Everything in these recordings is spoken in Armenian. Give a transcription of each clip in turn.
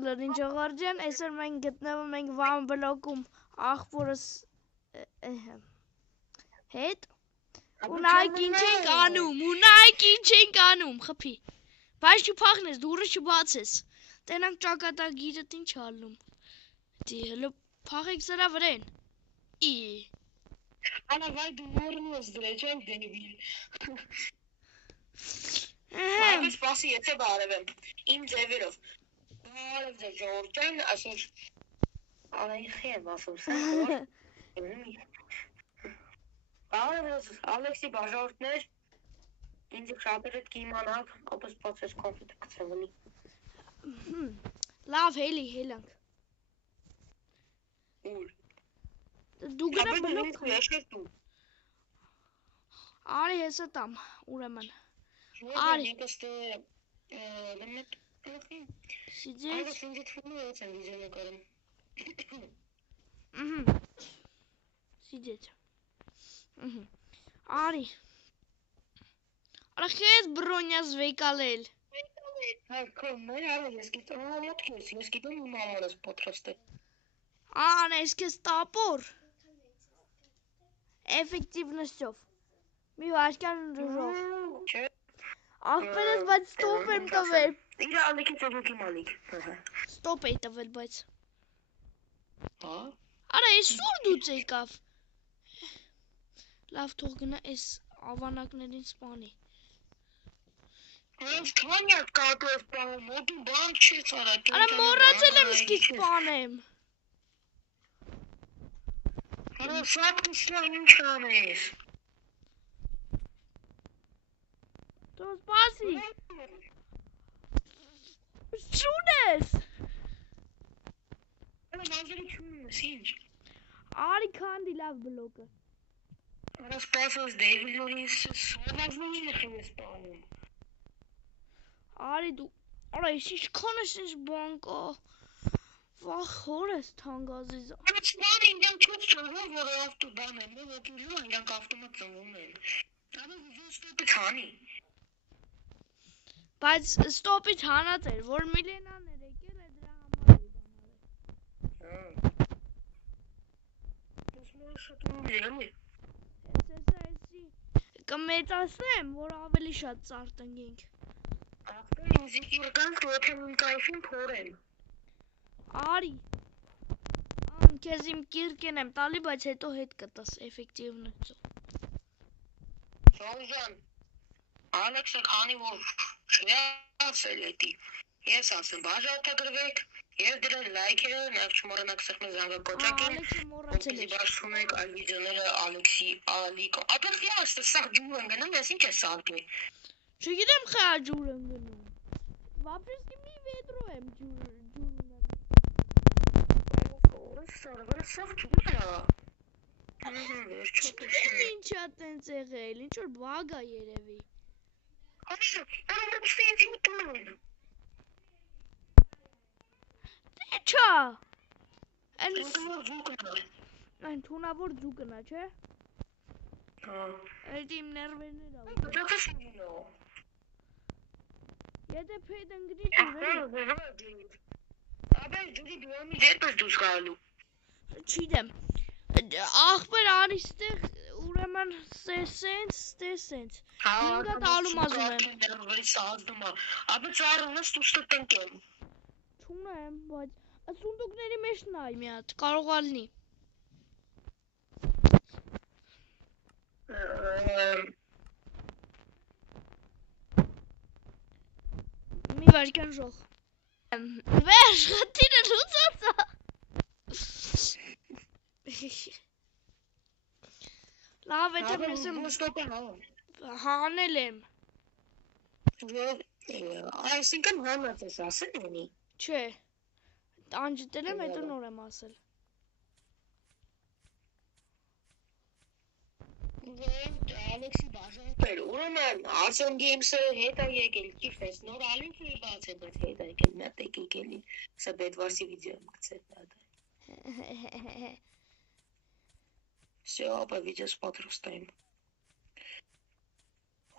բոլորին ժողորջան, այսօր մենք գտնվում ենք One Block-ում աղբորս հետ ու նայեք ինչ ենք անում, խփի, բայց չփախնես, դուրը չբացես, տենանք ճակատագիրդ ինչ ալնում, դի հլո փախեք սրա վրեն, Ana vai do morno os drejang denivil. Բայց սպասի, եթե բարևեմ, իմ ձևերով, բարև ձեզ ժողովրդան, ասոր, Ալեքսի եմ ասում, սա, բարև ձեզ, Ալեքսի բաժորդներ, ինձ շատերդ կիմանակ, ապս պացես կոնֆետը կծվնի։ Լավ, հելանք։ Ուր։ Դու գնա բլոկ։ Արի հեսա տամ, ուրեմն։ Արի։ Սիջեց։ Սիջեց։ Արի։ Արա խես բրոնյաս վեկալել։ Մեր արը, ես գիտեմ ալյատ կես, ես գիտեմ իմ ամարս պատրաստ է։ Ան, ես կես տապոր։ Էֆեկտիվնեսով։ Մի վարկյան ռժով։ Չէ։ Աղբերս, բայց ստոպ եմ տվել։ Իր ալիքի ծողոքի մալիք։ Ստոպ էի տվել, բայց։ Հա։ Արա, ես սուրդուց եկավ։ Լավ թող գնա այս ավանակներին սպանի։ Հենց քանյակ կատու ես պանում, մոտու բան չես արա։ Արա, մորացել եմ սկիչ սպանեմ։ Արա, շատ կիսլա ինչ անես։ Դու սպասի։ Շուն ես։ Արա, մազերի չուն ես, ինչ։ Արի քանդի լավ բլոկը։ Արա, սպասոս դեվիլորիս սովազնի նխեմ ես պանում։ Արի դու, արա, ես ինչքան ես ինչ բան կա։ Վախ հոր ես թանգազիզ։ Արա, չման ինգան չոց ծնվում, որ ավտու բան են, որ ոտիլու ինգանք ավտոմատ ծնվում են։ Արա, վիզոն ստոպից հանի։ Բայց ստոպից հանած էր, որ միլենան էր եկել է դրա համար էի բանալել։ Ես մոր շատում էլի։ Էսի կմետասնեմ, որ ավելի շատ ծար տնգենք։ Աղբեր ինձ իրկանք ոթեմ իմ կայֆին փորեմ։ Արի։ Քեզ իմ կիրկեն եմ տալի, բայց հետո հետ կտաս էֆեկտիվնեցով։ Ժողովյան, Ալեքսը քանի որ չվացել էտի, ես ասեմ բաժարտագրվեք, և դրա լայքերը, նաև չմոռանաք սեղմել զանգակոճակին, Ալեքսը մոռացել որ բարձրունեք այլ վիդեոները Ալեքսի ալիկը։ Ապēc ես սաղ ջուր եմ գնում, ես ինչ է սալկի։ Չգիտեմ խա ջուր եմ գնում։ Վապրեսկի մի վեդրո եմ ջուր ունել։ Որը սաղ ջուր է։ Չգիտեմ ինչա տենց եղել, ինչ որ բագ է երևի։ Աշը, ամրոպսի ինձ ուտում են։ Դե չա։ Թունավոր ձուկն է։ Այն թունավոր ձուկն է, չէ։ Հա։ Այդ իմ ներվերներ ա։ Դրակս ինգին է։ Եթե փեդ ընգրի ջուրը։ Աբեր ջուրի դուամի ձերպես դուս գալու։ Չիդեմ։ Աղբեր արի ստեղ ուրեմն սենց։ Ինգա տալում ազում եմ։ Աբե ծառում ես տուստը տնկեմ։ Չունեմ, բայց սունդուկների մեջ նայ մի հատ, կարող ալնի։ Մի վարկյան ժող։ Վերջ, խտիրը լուծածա։ Լավ եթե ես եմ հանել եմ։ Այսինքն հանած ես ասել էնի։ Չէ, անջտել եմ, հետո նոր եմ ասել։ Ալեքսի բաժանքեր, ուրեմն Arson Games-ը հետ է եկել, ճիշտ ես, նոր ալինք է բաց է, բայց հետ է եկել, մի հատ եկել, սա Bedwars-ի վիդեո եմ գցել նադը։ Всё, ապա վիդեոս պատրաստային։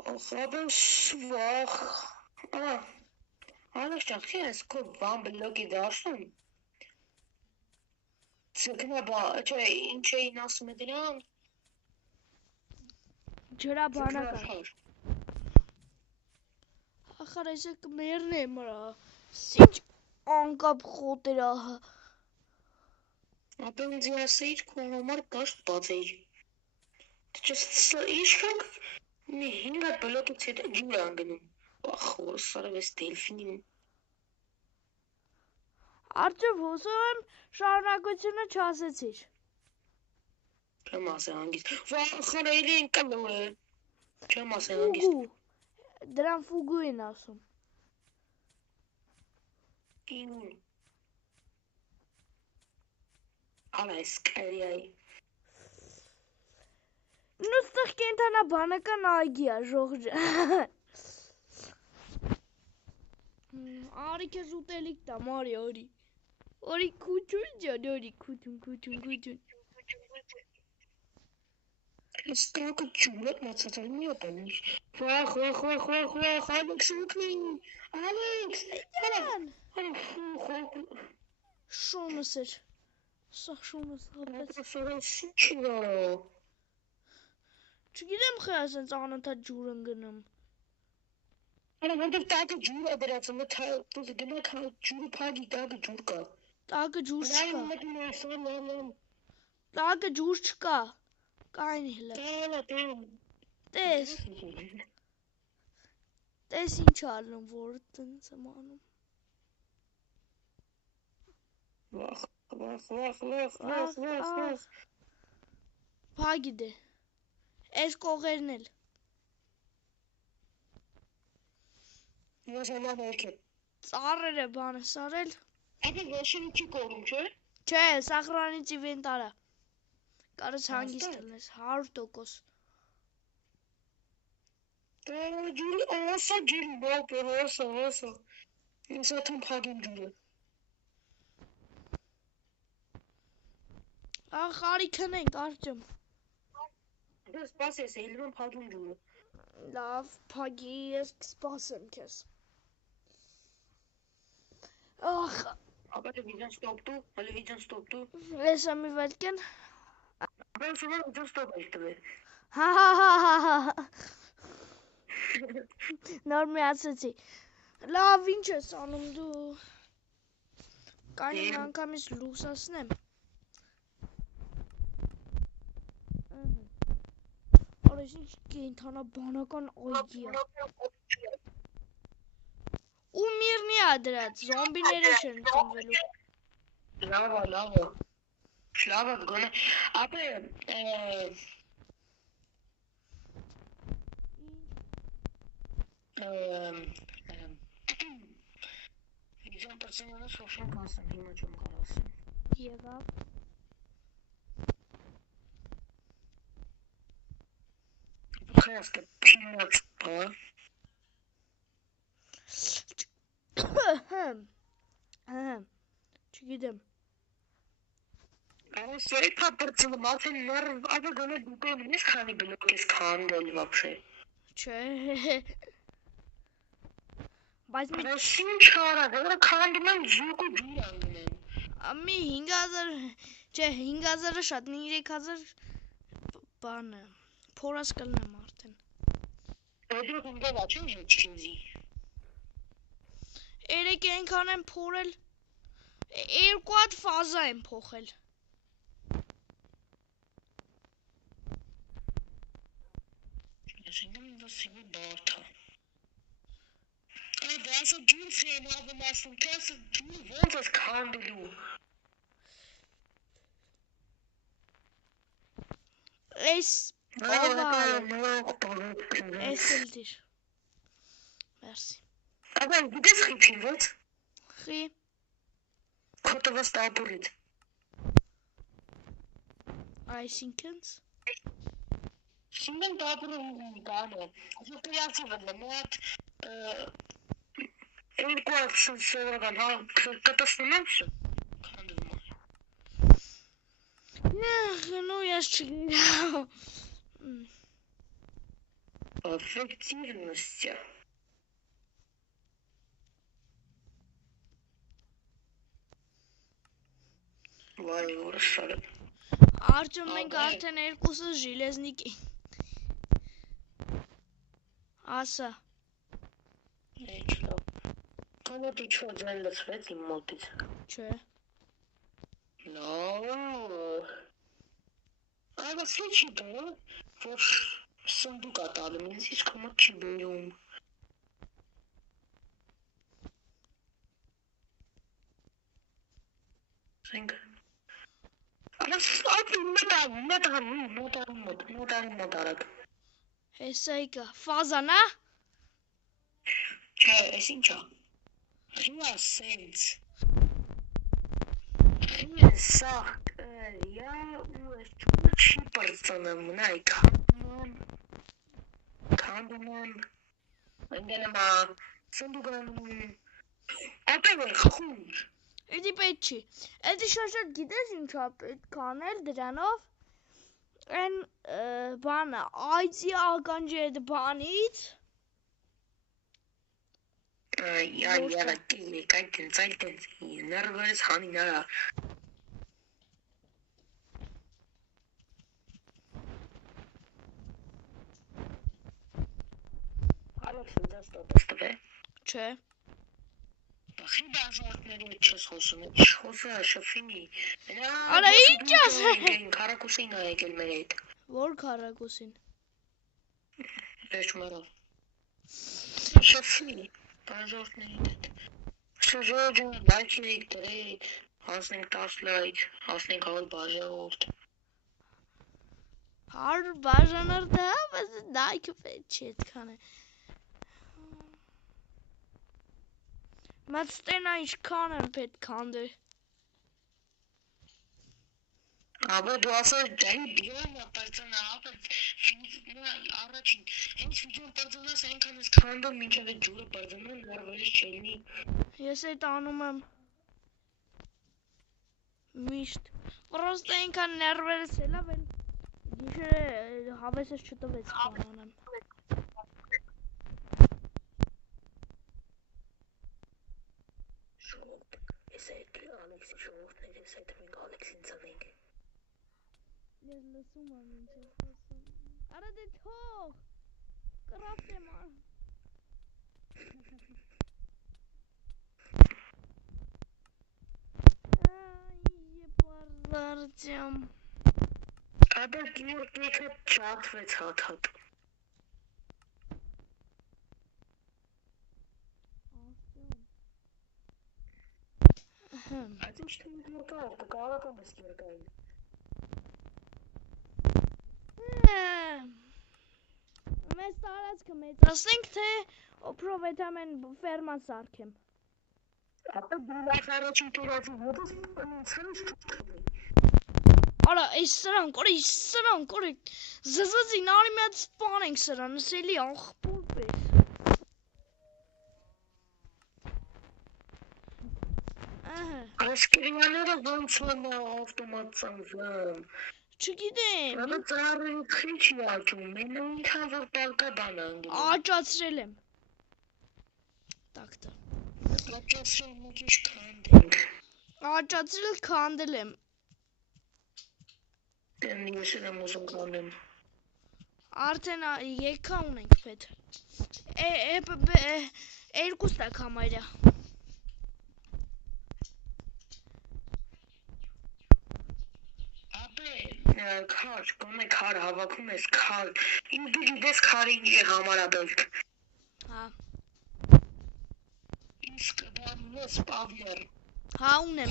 Ախ, ապա շվախ։ Ալեքս ջան, քեզ ես քո բան բլոկի դաշնում։ Ցկնա չէ, ինչ էին ասում դրան։ Ջրաբանական։ Ախր այսը կմերն է մրա։ Ինչ անկապ խոտերա։ Ապա ինձ ասեիր քո համար կաշտ բացեիր։ Դու իշքան մի 5 հատ բլոկից հետո ջուր անգնում։ Ախոր սարավես դելֆինին։ Արդյոք հուսով շարունակությունը չասեցիր։ Չեմ ասել հանգիստ։ Վախր էլի են կլոր է։ Չեմ ասել հանգիստ։ Դրան ֆուգու են ասում։ Ինուն։ Ալայս կարիայի։ Նստեղ կենթանաբանական այգի է ժողջը։ Արի քեզ ուտելիք տամ, արի։ Արի քուչուն ջան, արի քուչուն։ Ստակը ջուրը մացածալ մի ապանիշ։ Վախ, Ալեքս ուկնի։ Ալեքս, Շոնս էր։ Սա շոնս հապեց։ Չգիտեմ խե ասենց անընդհատ ջուր ընգնում։ Որտեղ տակը ջուր է դրած, դու գնաք ջուրը փագի, տակը ջուր կա։ Տակը ջուր չկա։ Տակը ջուր չկա։ Կային հլը։ Տես։ Տես ինչ ալնում, որ տենց եմ անում։ Վախ։ Փագի դե։ Այս կողերն էլ։ Յոշանավ եկե։ Ծառերը բանը սարել։ Այդ ոչինչ չի կորում, չէ՞։ Չէ, սախրանից իվենտարա։ Կարս հանգիստ լնես 100%։ Ջուրը, ասա ջուրը, բապը, ասա։ Ինձ ատում փագին ջուրը։ Ախ, արի քնենք, արջեմ։ Դու սպասես, ելվում փագին ջուրը։ Լավ, փագի, ես կսպասեմ քեզ։ Ախ, ապա դու վիդեոն ստոպ դու։ Ես ամի վելքեն։ Ապա վիդեոն ստոպ ես տվել։ Հա։ Նոր միացեցի։ Լավ, ինչ ես անում դու։ Կանին անգամից լուսասնեմ։ Արես ինչ կենթանաբանական այգի է։ Ու միրնի է դրած, զոմբիները չեն ծնվելու։ Լավա։ Շլավա գոնե, ապա Վիդեոն պրծենանը սոշան կասեմ, հիմա չում կարասեմ։ Եղավ։ Խայասկը պինած պա։ Չգիտեմ։ Սերի պա պրծենը մացեն նարվ, ապա գոնե դուկոն ես քանի բլոկ ես քանդել վապշե։ Չէ։ Բայց մի ինչ արա, դրա քանդում են զուկու ջուր անգնեն։ մի 5000, չէ 5000-ը շատ, 3000 բանը, փորած կլնեմ արդեն։ Դու կնդավա չեն ժոչինզի։ Երեք ենքան եմ փորել, երկու հատ ֆազա եմ փոխել։ Ես ինգամ դա սիվի բարթա։ Դա ասա ջուր սիեմ ավեմ ասում, թե ասա ջուր ոնց ես քանդելու։ Այս Այս էլ դիր։ Մերսի։ Ապա գիտես խիփի ոնց։ Խի։ Քոտովս տապուրից։ Այսինքն Շինգեն տապուրը գանը։ Ասա կրիացի վնը մոտ երկու ակսն սովորական, հա կտսնում եմ շը։ Քանդվում է։ Ну, я ж Эффективность. Վայ, որը շարը։ Արջում մենք արդեն երկուսս ժիլեզնիկ ենք։ Ասա։ Ինչ լավ։ Կանոտ ինչ-որ ձայն լսվեց իմ մոտից։ Չէ։ Այո, սեչի բա, որ սնդուկ ա տալում, ինձ իսկ մոտ չի բերում։ Սենք։ Այդ մոտ արագ։ Հեսա եկա, ֆազան ա։ Չէ, ես ինչա։ Հիա սենց։ Սա կրյա ու ես չի պրծնում, նայ, քանդում եմ, ընգենեմ սնդուգանում, ապևոր խունջ։ Էդի պետք չի։ Էդի շոշատ գիտես ինչա պետք կանել դրանով։ Այն բանը, այծի ականջի այդ բանից։ Яра, ты как ты нервես հանին արա։ Ալեքսին ձեզ տոտստվ է։ Չէ։ Բախի բաժորդների չես խոսում, խոսը շվինի։ Արա ինչ ասել։ Քարակուսին ա եկել մեր հետ։ Որ քարակուսին։ Վերջ մերով։ Շվինի, բաժորդների հետ։ Շժոջն լայքիկ դրեք, հասնենք 10 լայք, հասնենք հավալ բաժանորդ։ Հար բաժանորդ է, բայց լայքը պետք չի այդքան է։ Մատստենա ինչքան եմ պետք կանդե։ Աբա դու ասած դայի բիոմա պարծանա, ապա առաջին, հենց վիդյոն պարծանաս այնքան ես կանդում, մինչև է ջուրը պարծանա, նարվերես չելնի։ Ես այդ անում եմ միշտ, պրոստ այնքան ներվերս էլավ են գիշերը հավեսս չտվեց կանանեմ։ Շողոտ, ես այդ Ալեքսի շողորդներ ես այդ մենք Ալեքսին ծվենք։ Ես լսում եմ ինչ է խոսում։ Արա դե թող, կրապտ եմ ան։ Արտյամ։ Աբա գիրկեքը չաթվեց հաթատ։ Այդ ինչ թե գիրկավ, կարող եմ ես գիրկային։ Մեզ տարածքը մեծացնենք, թե օպրով էդ ամեն ֆերման սարքեմ։ Ապա դուլախ առաջին տուրացի ոտս սրից չուտքվի։ Արա, այս սրան կորի, զզզին արի մի հատ սպան ենք սրան, նսելի աղբոր պես։ Ասկրիաները ոնց են ավտոմատ ծանվում։ Չգիտեմ։ Աբա ծառին քիչ աճում, մենը ինքան որ պալկա բան անգլում։ Աճացրել եմ։ Տակտա։ Աճացրել մի քիչ քանդենք։ Աճացրել քանդել եմ։ Դեն ես եմ ուզում քանդեմ։ Արդեն եկա ունենք պետ։ Երկուս տակ համարյա։ Քար, կոմե քար հավաքում ես քար։ Իմ դու գիտես քարը ինչ է համարաբելք։ Հա։ Իսկ բանն է սպավներ։ Հա ունեմ։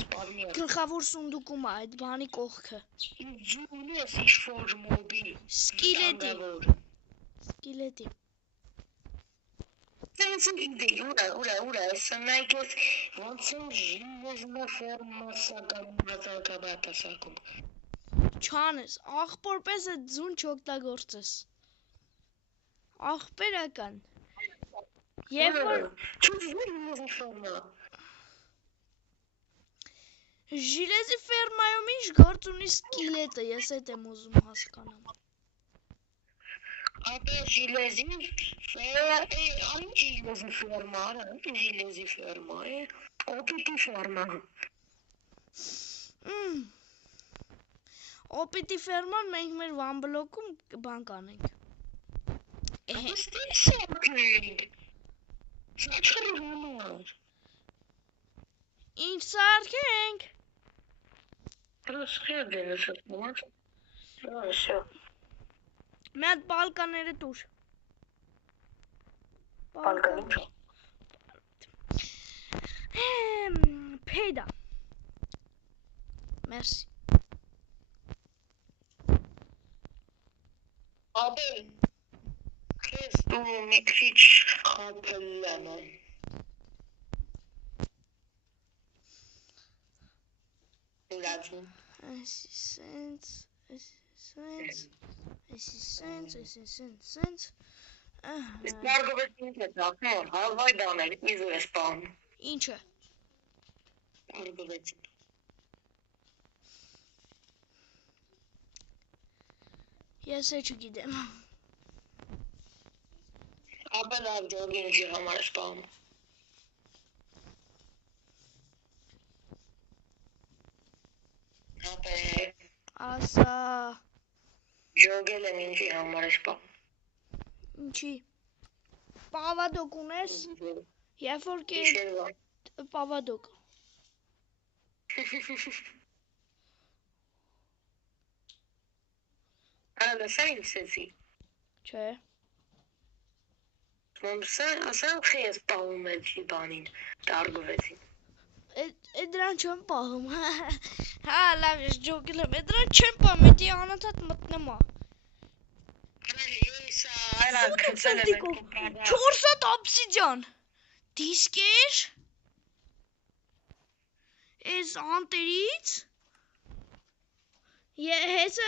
Գլխավոր սունդուկում է այդ բանի կողքը։ Ինչ ունես ինչ-որ մոբի։ Սկիլետի։ Սենց իդեի, ուրա, սնայքես ոնց են ժիլեզնա ֆերմասական մազակաբատա սակում։ Չանես, աղբոր պես է ձուն չօգտագործես։ Աղբերական։ Եվ որ ժիլեզի ֆերմայում ինչ գործ ունի սկիլետը, ես այդ եմ ուզում հասկանամ։ Ապա ժիլեզի ֆերմա է, օպիտի ֆերմա։ Օպիտի ֆերման մենք մեր one block-ում բան կանենք։ Ինչ սարքենք։ Մի հատ բալկաները տուր։ Փեդա։ Մերսի։ Աբել, քեզ դու մի քիչ խափել եմ։ Լավն։ Սենց։ Դարգովեցին է դակնոր, հավայ դանել, իզու է սպան։ Ինչը։ Դարգովեցին։ Ես է չգիտեմ։ Ապել ավ ջոգին ինչի համար է սպան։ Ապել։ Ասա։ Ջոգել եմ ինչի համար է սպան։ Ինչի։ Պավադոկ ունես։ Երբ որ Իշերվա։ պավադոկ։ Ալը սա ինքսեցի։ Չէ։ Ասա խես պահում է չի բանին, դարգովեցին։ Դրան չեմ պահում։ Հա, լավ ես ջոգել եմ, դրան չեմ պահում, էդի անընդհատ մտնեմ։ 400 obsidian։ Դիսկեր։ Էս անտերից։ Հեսը